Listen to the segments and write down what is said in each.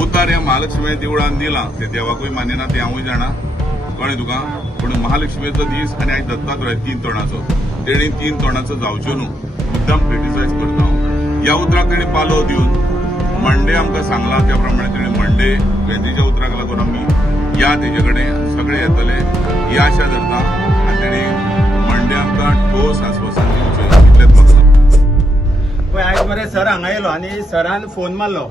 उतार ह्या महालक्ष्मी देवळान दिला ते देवाकूय मानिना ते हांवूय जाणा कळ्ळें तुका पूण महालक्ष्मीचो दीस आनी आयज दत्तात्रय 3 तोणाचो तेणी 3 तोणाचो जावच्यो न्हू मुद्दाम क्रिटिसायज करता हांव ह्या उतराक तेणी पालो दिवन मंडे आमकां सांगला त्या प्रमाणे तेणी मंडे वेंचीच्या उतराक लागून आमी या तेजे कडेन सगळे येतले ही आशा धरता आनी तेणी मंडे आमकां ठोस आस्वासन दिवचें इतलेंच म्हाका आयज मरे सर हांगा येयलो आनी सरान फोन मारलो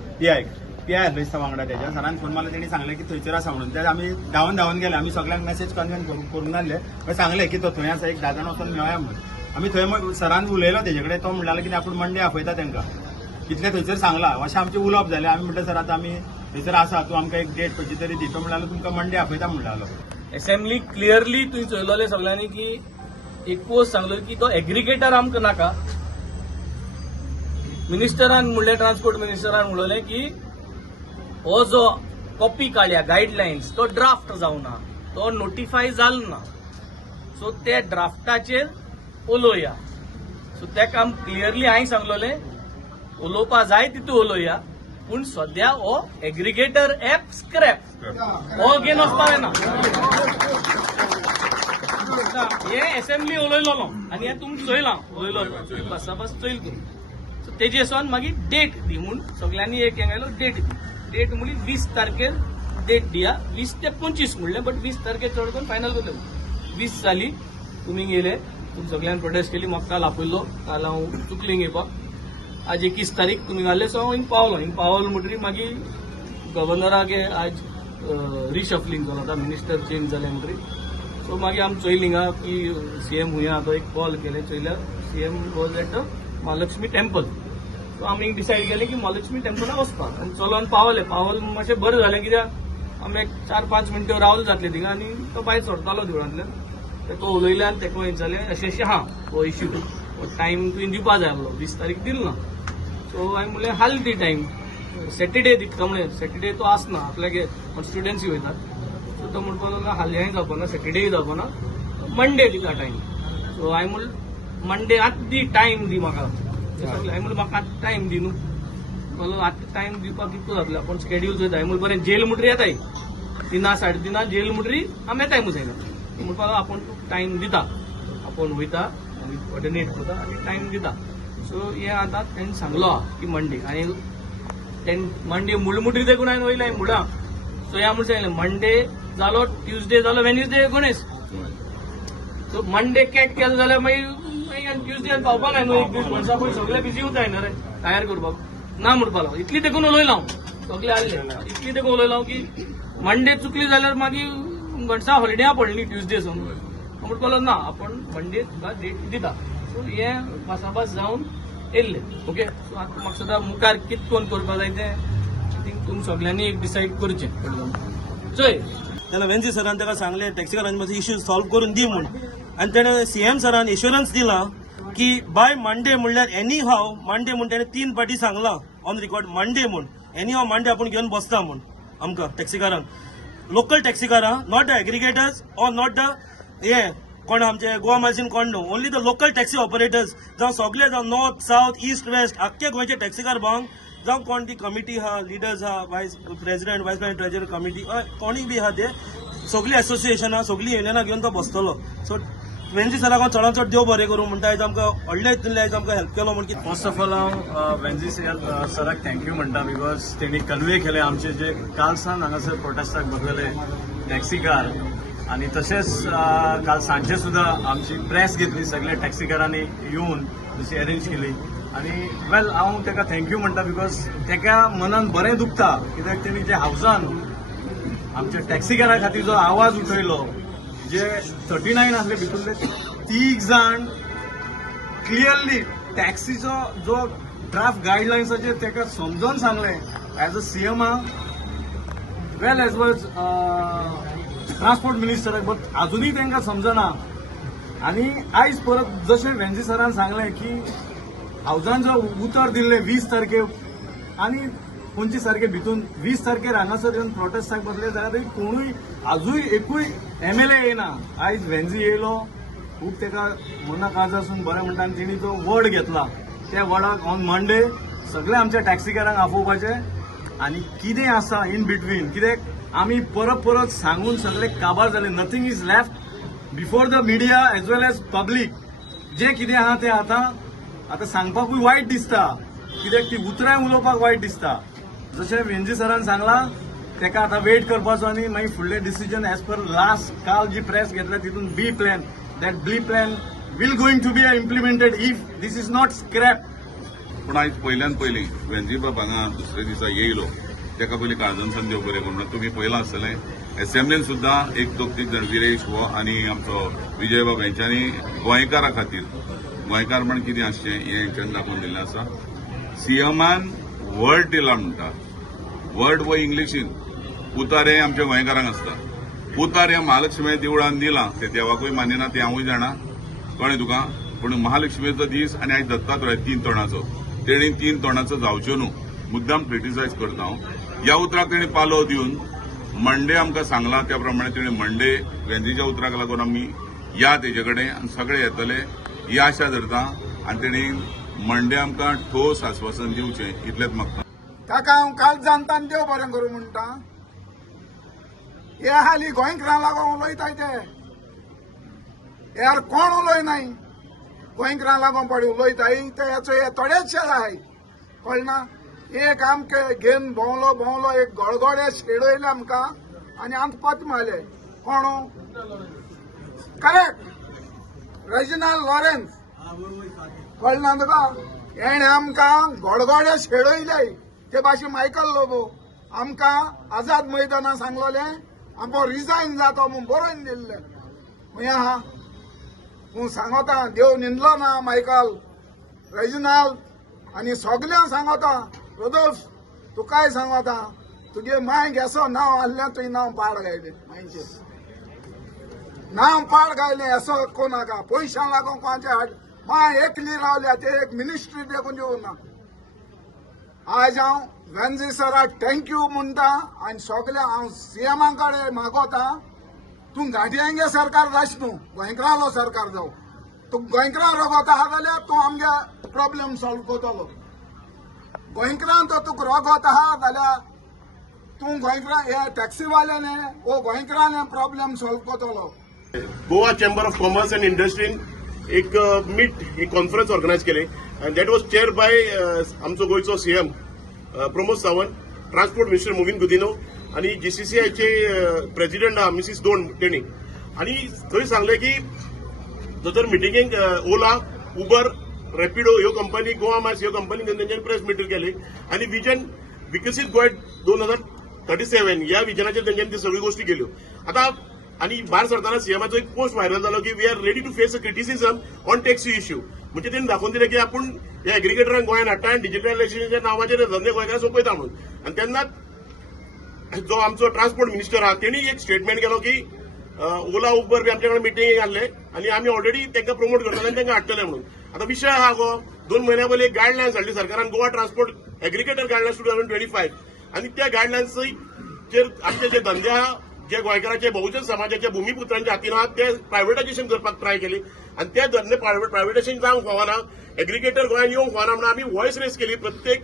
पीआय दिसता वांगडा तेज्या सरान फोन मारलो तेणी सांगलें की थंयसर आसा म्हणून ते आमी धांवन गेले आमी सगळ्यांक मेसेज कन्वेन करून नासले मागीर सांगलें की तो थंय आसा एक 10 जाण वचून मेळया म्हणून आमी थंय सरान उलयलो तेजे कडेन तो म्हणटालो की आपूण मंडे आपयता तांकां इतलें थंयसर सांगला अशें आमचें उलोवप जालें आमी म्हणटा सर आतां आमी थंयसर आसा तूं आमकां एक डेट खंयची तरी दी तो म्हणटालो तुमकां मंडे आपयता म्हणटालो असेंब्ली क्लियरली तुवें चयलोले सगळ्यांनी की एक पोस्ट सांगलो की तो एग्रिगेटर आमकां नाका मिनिस्टरान म्हणलें ट्रान्सपोर्ट मिनिस्टरान उलयलें की हो जो कॉपी काडल्या गायडलायन्स तो ड्राफ्ट जावना तो नोटिफाय जालो ना सो ते ड्राफ्टाचेर उलोवया सो तेका आम क्लियरली हांवें सांगलोलें उलोवपा जाय तितू उलोवया पूण सद्या हो एग्रिगेटर एप स्क्रॅप हो घेवन वचपा जायना हे असेंब्ली उलयलो आनी हे तुमकां चयलां उलयलो बस चैल करून सो तेजे सावन मागीर डेट दी म्हूण सगळ्यांनी एक हेंगयलो डेट म्हणली 20 तारखेर डेट दिया 20 ते 25 म्हणलें बट 20 तारखेर चड करून फायनल करलें 20 जाली तुमी गेले तुमी सगळ्यांनी प्रोटेस्ट केली म्हाका काल आपयल्लो काल हांव चुकलीं घेवपाक आज 21 तारीख तुमी घाल्ले सो हांव हिंग पावलो म्हणटरी मागीर गव्हर्नराक आज रिशफलिंग जालो आतां मिनिस्टर चेंज जाले म्हणटरी सो मागीर आमी चयलीं हिंगा की सीएम हुंया आतां एक कॉल केलें चयल्यार CM was at the Mahalakshmi temple so आमी डिसायड केलें की महालक्ष्मी टेम्पलाक वचपाक आनी चलोन पावले मातशें बरें जालें कित्याक आमी एक 4-5 मिनटां रावले जातले थिंगा आनी तो भायर सरतालो देवळांतल्यान तेका उलयलें आनी तेका विचारलें अशें आहा हो इश्यू टायम तुवें दिवपा जाय आसलो 20 तारीख दिल ना सो हांवें म्हणलें हाल ती टायम सॅटर्डे दिता म्हणलें सॅटर्डे तो आसना आपल्यागे कॉन्स्टिट्युएन्सी वयतात सो तो म्हणपाक लागलो हाल्लेंय जावपाना सॅटर्डेय जावपाना मंडे दिता टायम सो हांवें म्हणलें मंडे आतां दी टायम दी म्हाका हांवें म्हणलें म्हाका आतां टायम दी न्हू म्हणलो आतां टायम दिवपाक कितलो जातलें आपूण स्केड्यूल चोयता हांवें म्हणलें बरें जेल म्हणटरी येताय 3-3:30 जेल म्हणटरी आमी येताय मुसायला म्हणपाक लागलो आपूण टायम दिता आपूण वयता आनी कोऑर्डिनेट करता आनी टायम दिता सो हें आतां तेणें सांगलो की मंडे आनी तेणें मंडे म्हणटरी देखून हांवें वयलें मुडा सो ह्या म्हणून सांगलें मंडे जालो ट्युजडे जालो Wednesday Ganesh so Monday cat केलो जाल्यार मागीर ट्युजडे पावपाक जाय न्हू एक दीस वर्सा पयलीं सगळे बिजी उरताय न्हू रे तयार करपाक ना म्हणपाक लागलो इतली देखून उलयलो हांव सगळे आसले इतली देखून उलयलो हांव की मंडे चुकली जाल्यार मागीर गणसा हॉलिडे पडली ट्युजडे सावन म्हणपाक लागलो ना आपूण मंडे तुका डेट दिता सो हें भासाभास जावन येयल्ले ओके सो आतां म्हाका सदां मुखार कितें कोण करपाक जाय तें आय थिंक तुमी सगळ्यांनी एक डिसायड करचें चोय तेन्ना वेंजी सरान ताका सांगलें टॅक्सीकारांचे मातसो इश्यू सॉल्व करून दी म्हूण आनी तेणें सीएम सरान एश्युरन्स दिला की बाय मंडे म्हणल्यार एनी हाव मंडे म्हूण तेणें 3 फावटी सांगलां ऑन रिकॉर्ड मंडे म्हूण एनी हाव मंडे आपूण घेवन बसता म्हूण आमकां टॅक्सीकारांक लोकल टॅक्सीकारां not the aggregators or not the हे कोण आमचे गोवा मार्जिन कोण न्हू only the local taxi operators जावं सगळे जावं नॉर्थ सावथ ईस्ट वेस्ट आख्खे गोंयचे टॅक्सीकार भांग जावं कोण ती कमिटी आहा लिडर्स आहा वायस प्रेसिडेंट ट्रेजरी कमिटी कोणीय बी आहा ते सगळी एसोसिएशनां सगळी युनियनां घेवन तो बसतलो सो वेंजी सराक हांव चडांत चड देव बरें करूं म्हणटा आयज आमकां व्हडल्या हितून आयज आमकां हेल्प केलो म्हण फर्स्ट ऑफ ऑल हांव वेंजी सराक थँक्यू म्हणटा बिकॉज तेणी कन्वे केले आमचे जे काल सावन हांगासर प्रोटेस्टाक बसलेले टॅक्सीकार आनी तशेंच काल सांजे सुद्दां आमची प्रेस घेतली सगळे टॅक्सीकारांनी येवन तशी अरेंज केली आनी वेल हांव ताका थँक्यू म्हणटा बिकॉज ताका मनान बरें दुखता कित्याक तेणी जे हावसान आमच्या टॅक्सीकारां खातीर जो आवाज उठयलो जे 39 आसले भितूरले 3 जाण क्लियरली टॅक्सीचो जो ड्राफ्ट गायडलायन्साचेर ताका समजोन सांगलें as a CM well as was transport मिनिस्टराक बट अजूनय तांकां समजना आनी आयज परत जशें वेंजी सरान सांगलें की हावजान जो उतर दिल्ले 20 तारखे आनी 25 तारखे भितून 20 तारखेर हांगासर येवन प्रोटेस्टाक बसले जाल्यार कोणूय आजूय एकूय एमएलए येयना आयज वेंजी येयलो खूब ताका मना काज आसून बरें म्हणटा आनी तेणी तो वर्ड घेतला त्या वर्डाक ऑन मंडे सगळे आमच्या टॅक्सीकारांक आपोवपाचे आनी कितें आसा इन बिटवीन कित्याक आमी परत परत सांगून सगळे काबार जाले. Nothing is left before the media as well as public. जे कितें आहा तें आतां सांगपाकूय वायट दिसता कित्याक ती उतराय उलोवपाक वायट दिसता. जशें वेंजी सरान सांगलां तेका आतां वेट करपाचो आनी मागीर फुडलें डिसिजन एज पर लास्ट काल जी प्रेस घेतल्या तितून B plan that B plan will going to be implemented if this is not scrapped. पूण आयज पयल्यान पयलीं वेंजी बाब हांगा दुसऱ्या दिसा येयलो तेका पयलीं काळजांसान देव बरें करूं. तुमी पळयलां आसतलें एसेंब्लीन सुद्दां एक दोग तीग जाण विरेश हो आनी आमचो विजय बाब हेंच्यांनी गोंयकारा खातीर गोंयकार म्हण कितें आसचें हें हेंच्यांनी दाखोवन दिल्लें आसा. सीएमान वर्ड दिला म्हणटा. वर्ड हो इंग्लिशीन उतार हें आमच्या गोंयकारांक आसता. उतार हें महालक्ष्मी देवळान दिलां तें देवाकूय मान्य ना तें हांवूय जाणा कळ्ळें तुका. पूण महालक्ष्मीचो दीस आनी आयज दत्तात्रय 3 तोणाचो तेणी 3 तोणाचो जावच्यो न्हू मुद्दाम क्रिटिसायज करता हांव. ह्या उतराक तेणी पालो दिवन मंडे आमकां सांगलां त्या प्रमाणे तेणी मंडे वेंजीच्या उतराक लागून आमी या तेजे कडेन आनी सगळे येतले ही आशा धरता आनी तेणी मंडे आमकां ठोस आश्वासन दिवचें इतलेंच मागता. काका हांव काल जाणतान देव बरें करूं म्हणटा. हे हाली गोंयकारां लागून उलयताय ते यार कोण उलयनाय गोंयकारां लागून पडे उलयताय ते हेचो हे थोडेच आहाय कळना. एक आमके घेवन भोंवलो एक गळगडे शेडयले आमकां आनी आमकां पत मारले कोण करेक्ट रेजिनाल्ड लॉरेन्स कळना तुका. हेणे आमकां गडगडे शेडयले ते भाशेन मायकल लोबो आमकां आझाद मैदानां सांगलोले आमकां रिजायन जातो म्हूण बरोवन दिल्ले. खंय आहा तूं सांगता देव निंदलो ना मायकल रेजिनाल्ड आनी सगळ्यांक सांगता रोदोल्फ तुकाय सांगता तुगे माय गेसो नांव आहलें तुवें नांव पाड गायलें मायचें नांव पाड गायलें असो कोणाका पयशां लागून कोणाचे हाड माय एकली रावल्या ते एक मिनिस्ट्री देखून दिवं ना. आज हांव वेंजी सराक थँक्यू म्हणटा आनी सगळ्या हांव सीएमा कडेन मागोता तूं घाटयांगे सरकार जाच न्हू गोंयकारालो सरकार जावं. तूं गोंयकारां रगोता आहा जाल्यार तूं आमगे प्रॉब्लेम सॉल्व करतलो. गोंयकारां तो तुका रगोत आहा जाल्यार तूं गोंयकारां हे टॅक्सीवाल्याने वो गोंयकारांनी प्रॉब्लेम सॉल्व करतलो. Goa chamber of commerce and इंडस्ट्रीन एक एक कॉन्फरन्स ऑर्गनायज केले and that was chair by आमचो गोयचो CM Pramod Sawant, transport minister Mauvin Godinho आणि जीसीसीआयचे प्रेसिडेंट आहा मिसीस दोन तेणी. आणि थंय सांगले की जर मिटिंगेक ओला उबर रॅपिडो ह्यो कंपनी गोवा मार्स ह्यो कंपनी तेंच्यांनी प्रेस मीट केली आणि विजन विकसीत गोंय 2037 ह्या विजनाचेर तेंच्यांनी सगळ्यो गोष्टी केल्यो. आता आणि भायर सरताना सीएमाचो एक पोस्ट व्हायरल जालो की we are ready to face a criticism on taxi issue. म्हणजे त्यांनी दाखवून दिले की आपण या एग्रिगेटरांक गोंयांत हाडटा आनी डिजिटलायझेशनाच्या नांवाचेर धंदे गोंयकार सोंपयता म्हणून. आणि तेन्नाच जो आमचो ट्रान्सपोर्ट मिनिस्टर आहा तेणी एक स्टेटमेंट केलो की ओला उबर बी आमच्या कडेन मिटिंगेक आसले आनी आमी ऑलरेडी तांकां प्रमोट करतले आनी तांकां हाडटले म्हणून. आता विशय आहा गो 2 म्हयन्या पयलीं एक गायडलायन्स हाडली सरकारान गोवा ट्रान्सपोर्ट एग्रिगेटर गायडलायन्स 2025 आनी त्या गायडलायन्सीचेर आमचे जे धंदे आहा जे गोंयकारांचे बहुजन समाजाच्या भूमिपुत्रांच्या हातीन आहात ते प्रायव्हेटायझेशन करपाक ट्राय केली आणि ते धंदे प्रायव्हेटायझेशन जावंक फावना एग्रिगेटर गोंयांत येवंक फावना म्हणून आमी व्हॉयस रेस केली. प्रत्येक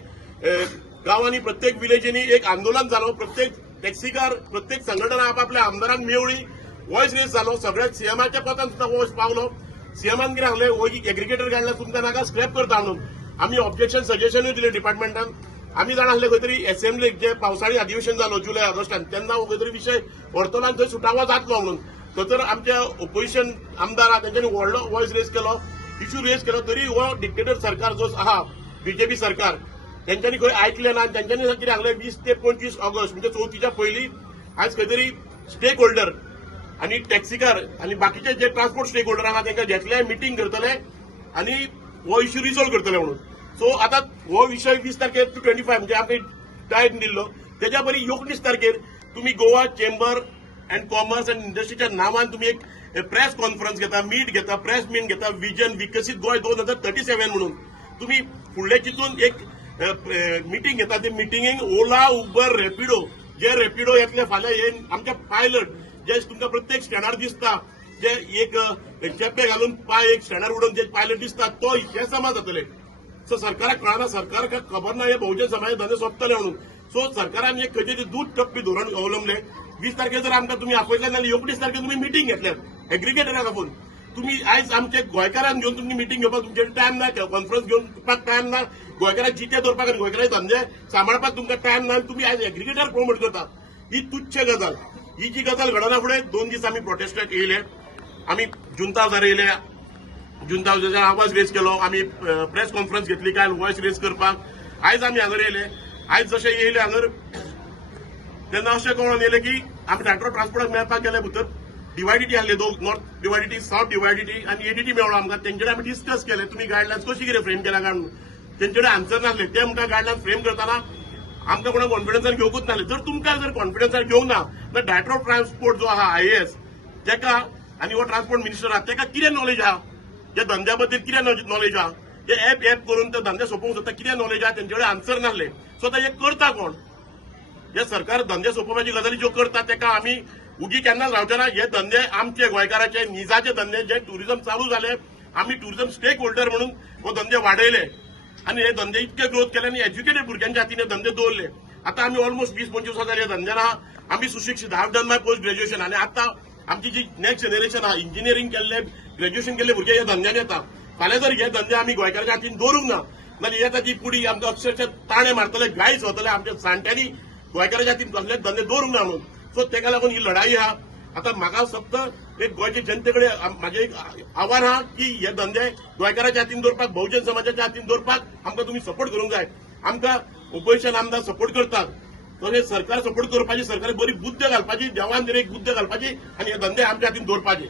गांवांनी प्रत्येक विलेजींनी एक आंदोलन जालो. प्रत्येक टॅक्सीकार प्रत्येक संघटना आपापल्या आमदारांक मेवळी व्हॉयस रेस जालो. सगळ्या सीएमाच्या पदान सुद्दां वॉयस पावलो. सीएमान कितें सांगलें हो एग्रिगेटर गायडलायन्स तुमकां नाका स्क्रॅप करता म्हणून. आमी ऑब्जेक्शन सजेशनूय दिलें डिपार्टमेंटान. आमी जाण आसले खंय तरी एसेंब्लीक जे पावसाळी अधिवेशन जालो जुलय ऑगस्टान तेन्ना हो खंय तरी विशय व्हरतलो आनी थंय सुटावो जातलो म्हणून. तर आमच्या ओपोजिशन आमदार आहा तेंच्यांनी व्हडलो व्हॉयस रेस केलो इश्यू रेस केलो. तरी हो डिक्टेटर सरकार जो आहा बीजेपी सरकार तेंच्यांनी खंय आयकलें ना. तेंच्यांनी कितें सांगलें 20 ते 25 ऑगस्ट म्हणजे चवथीच्या पयलीं आयज खंय तरी स्टेक होल्डर आनी टॅक्सीकार आनी बाकीचे जे ट्रान्सपोर्ट स्टेक होल्डर आहा तांकां घेतले मिटींग करतले आनी हो इश्यू रिझॉल्व करतले म्हणून. सो आता हो विषय 20 तारखेर टू 25 म्हणजे आमकां टायम दिल्लो. तेच्या पयलीं 19 तारखेर तुम्ही Goa chamber and commerce and इंडस्ट्रीच्या नांवान तुम्ही एक प्रेस कॉन्फरन्स घेता मीट घेता प्रेस मीट घेता विजन विकसीत गोंय 2037 म्हणून. तुम्ही फुडले चिंतून एक मिटींग घेता. ते मिटींगेक ओला उबर रॅपिडो जे रॅपिडो येतले फाल्यां हे आमचे पायलट जे तुमकां प्रत्येक स्टँडार दिसता जे एक चेपे घालून पाय एक स्टँडार उडोवन जे पायलट दिसता तो हे समाज जातले. सो सरकाराक कळना सरकाराक खबर ना हे बहुजन समाज धंदे सोंपतले म्हणून. सो सरकारान एक खंयचे दूध टप्पी धोरण अवलंबले. 20 तारखेर जर आमकां तुम्ही आपयतले जाल्यार 29 तारखेर तुम्ही मिटींग घेतल्यात एग्रिगेटराक आपोवन. तुम्ही आयज आमचे गोंयकारांक घेवन तुमची मिटींग घेवपाक तुमचे टायम ना, कॉन्फरन्स घेवपाक टायम ना, गोंयकारांक जिते दवरपाक आनी गोंयकारांचे धंदे सांबाळपाक तुमकां टायम ना, तुम्ही आयज एग्रिगेटर प्रमोट करता. ही तुच्छ गजाल. ही जी गजाल घडना फुडें 2 दीस आमी प्रोटेस्टाक येयले. आमी जुंताजार येयले, जुंताजाचेर आवाज रेज केलो. आमी प्रेस कॉन्फरन्स घेतली काल वॉयस रेज करपाक. आयज आमी हांगर येयले. आयज जशे येयले हांगर तेन्ना अशें कळोन येयले की आमी ट्रॅक्टर ट्रान्सपोर्टाक मेळपाक गेले भितर डिवायडिटी आहले दोन, नॉर्थ डिवायडिटी, साउथ डिवायडिटी आनी एडीटी मेळ्ळो आमकां. तेंचे आमी डिस्कस केले तुमी गायडलायन्स कशी कितें फ्रेम केल्या काय म्हणून. तेंचे कडेन आन्सर नासले. ते आमकां गायडलायन्स फ्रेम करतना आमकां कोणाक कॉन्फिडन्सान घेवंकूच नासले. जर तुमकां जर कॉन्फिडन्सान घेवंक ना जाल्यार डायरेक्टर ऑफ ट्रान्सपोर्ट जो आहा IAS तेका आनी हो ट्रान्सपोर्ट मिनिस्टर आहा तेका कितें नॉलेज आहा, ह्या धंद्या बद्दल कितें नॉलेज आहा, हे एप करून ते धंदे सोंपोवंक सोदता कितें नॉलेज आहा, तेंचे कडेन आन्सर नासले. सो ते करता कोण? हे सरकार धंदे सोंपोवपाची गजाली ज्यो करता तेका आमी उगी केन्नाच रावचे ना. हे धंदे आमचे गोंयकाराचे निजाचे धंदे जे ट्युरिझम चालू झाले. आमी ट्युरिझम स्टेक होल्डर म्हणून हो धंदे वाडयले आनी हे धंदे इतके ग्रोथ केले आनी एज्युकेटेड भुरग्यांच्या हातीन हे धंदे दवरले. आता आमी ऑलमोस्ट 20-25 वर्सां जाली ह्या धंद्यान आहा. आमी सुशिक्षीत, हाव डन माय पोस्ट ग्रॅज्युएशन आनी आता आमची जी नेक्स्ट जनरेशन आहा इंजिनियरींग केल्ले, ग्रॅज्युएशन केल्ले भुरगे ह्या धंद्यान येता. फाल्यां जर हे धंदे आमी गोंयकारांच्या हातीन दवरूंक ना जाल्यार येता ती पुडी आमकां अक्षरशः ताणे मारतले, गायच वतले. आमच्या जाणट्यांनी गोंयकारांच्या हातीन कसले धंदे दवरूंक ना म्हणून. सो तेका लागून ही लढाई आहा. आता म्हाका फक्त एक गोंयचे जनतेकडे म्हाजें एक आव्हान आहा की हे धंदे गोंयकारांच्या हातीन दवरपाक, बहुजन समाजाच्या हातीन दवरपाक आमकां तुमी सपोर्ट करूंक जाय. आमकां ओपोजिशन आमदार सपोर्ट करतात, तशें सरकार सपोर्ट करपाची, सरकाराक बरी बुद्ध घालपाची, देवान एक बुद्ध घालपाची आनी हे धंदे आमच्या हातीन दवरपाचे.